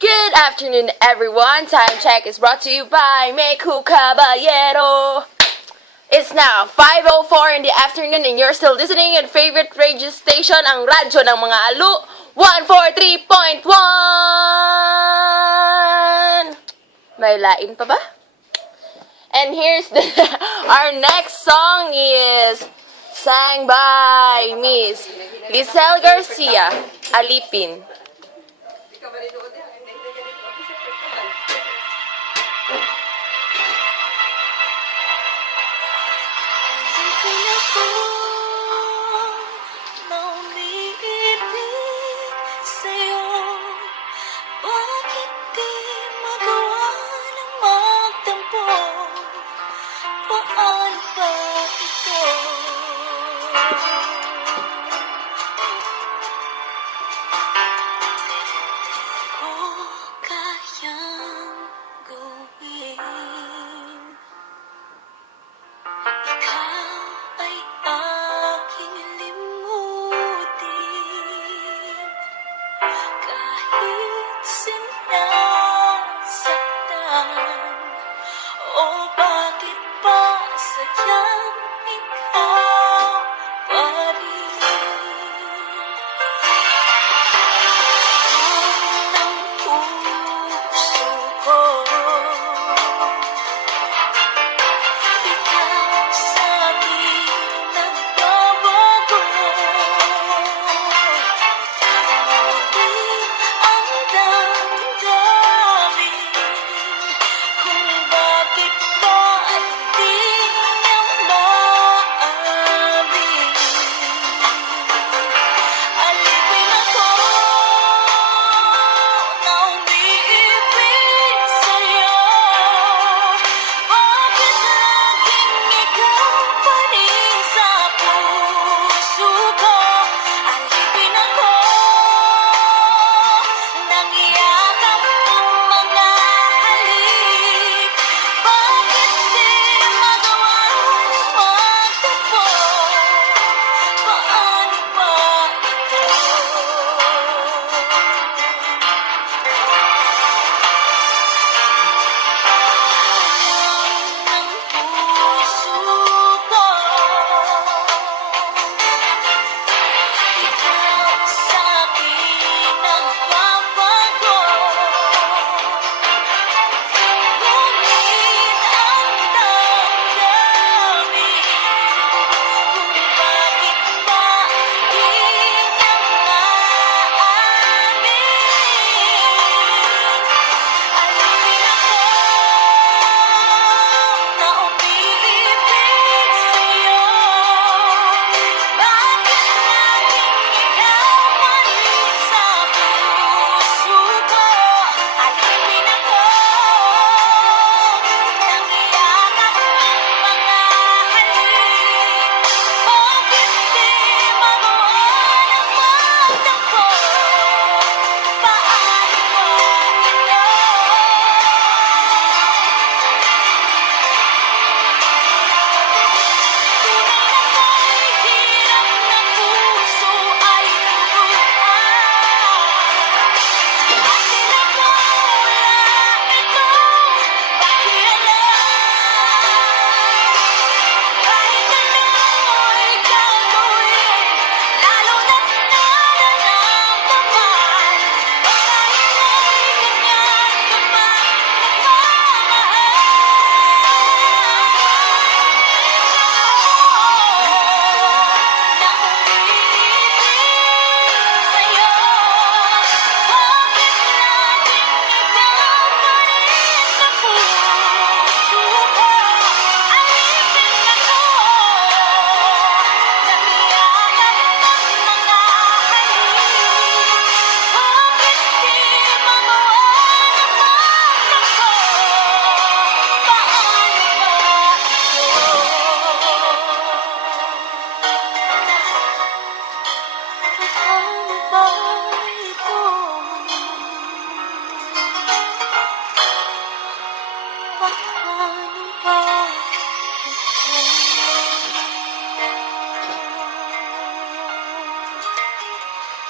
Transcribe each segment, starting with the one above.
Good afternoon, everyone. Time check is brought to you by Meku Caballero. It's now 5:04 in the afternoon and you're still listening at favorite radio station, ang radyo ng mga alu, 143.1. May lain pa ba? And here's our next song is sang by Miss Lizelle Garcia, Alipin.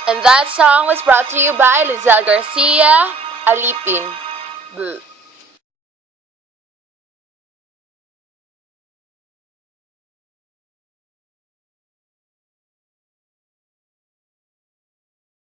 And that song was brought to you by Lizelle Garcia alipin. Bleh.